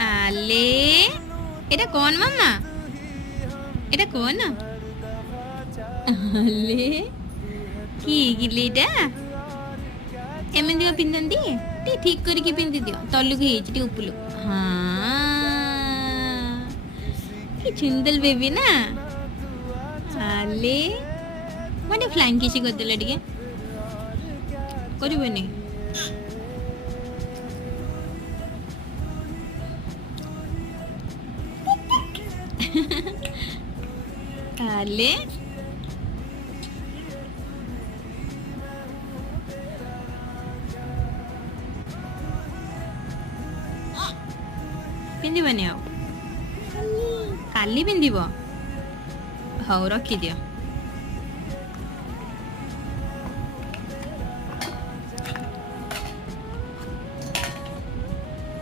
আলে এটা কোন মামা এটা কোন আলে কি গিলিটা ଏମିତି କଣ ପିନ୍ଧନ୍ତି ଟିକେ ଠିକ କରିକି ପିନ୍ଧି ଦିଅ ତଲୁକୁ ହେଇଛି ଟିକେ ଉପଲୁ ହଁ କି ସୁନ୍ଦର ବେବି ନା ଆଲେ ମୁଁ ଟିକେ ଫ୍ଲାଇଂ କିଛି କରିଦେଲେ ଟିକେ କରିବନି ଆଲେ ପିନ୍ଧିବନି ଆଉ କାଲି ପିନ୍ଧିବ ହଉ ରଖିଦିଅ